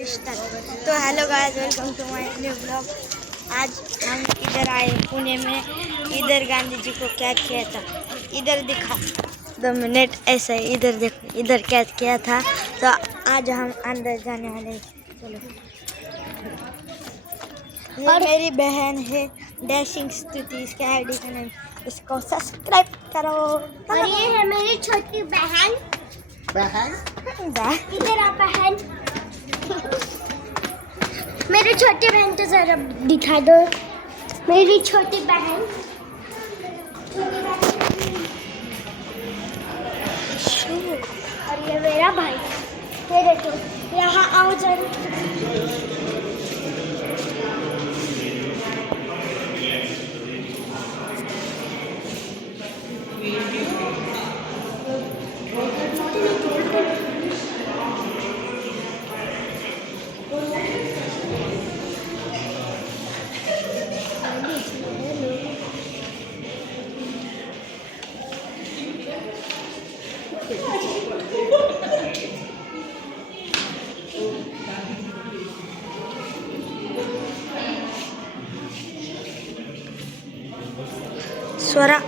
तो hello guys, welcome to my new blog. आज हम इधर आए पुणे में। इधर गांधी जी को क्या किया था इधर दिखा 2 मिनट ऐसा ही। इधर देखो, इधर क्या किया था। तो आज हम अंदर जाने वाले हैं। चलो, ये मेरी बहन है डैशिंग स्तुति, इसके आईडी का नाम। इसको सब्सक्राइब करो। और ये है मेरी छोटी बहन। इधर आ बहन। मेरी छोटी बहन तो जरा दिखा दो। मेरी छोटी बहन। और ये मेरा भाई। ये देखो, यहाँ आओ जरा। स्वरा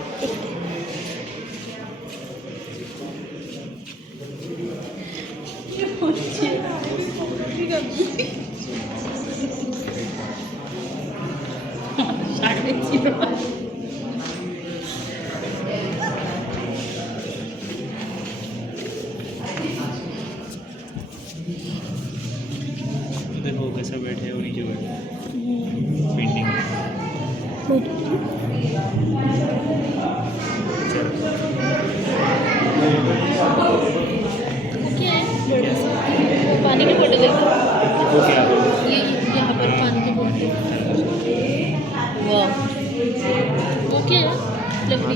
देखो कैसा बैठे हो, नीचे बैठे पेंटिंग। पानी की बोतल देखो, वो क्या ये यहाँ पर पानी की बोतल। वाह, वो क्या है? लकड़ी।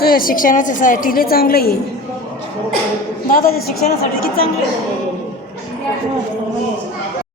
तर शिक्षणासाठी लय चांगलं आहे. दादाच्या शिक्षणासाठी किती चांगलं आहे.